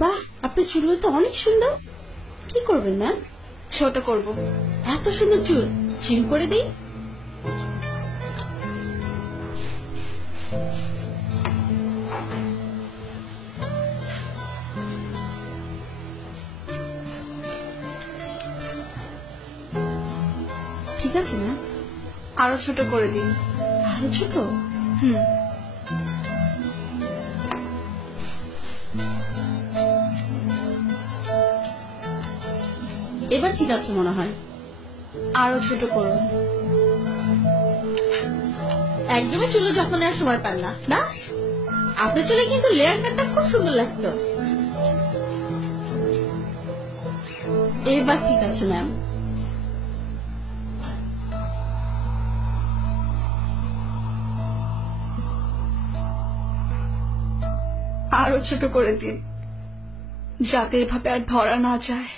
বাহ, আপনার চুলগুলো তো অনেক সুন্দর। কি করবেন ম্যাম? ছোট করব। এত সুন্দর চুল ট্রিম করে দিই। ঠিক আছে ম্যাম। আরো ছোট করে দিন। আরো ছোট? এবার ঠিক আছে মনে হয়। আরো ছোট করুন। একদমই চুলে যখন আর সময় পান না না? আপনার চুলে কিন্তু লেয়ার কাটটা খুব সুন্দর লাগতো। এবার ঠিক আছে ম্যাম। আরো ছোট করে দিন, যাতে এভাবে আর ধরা না যায়।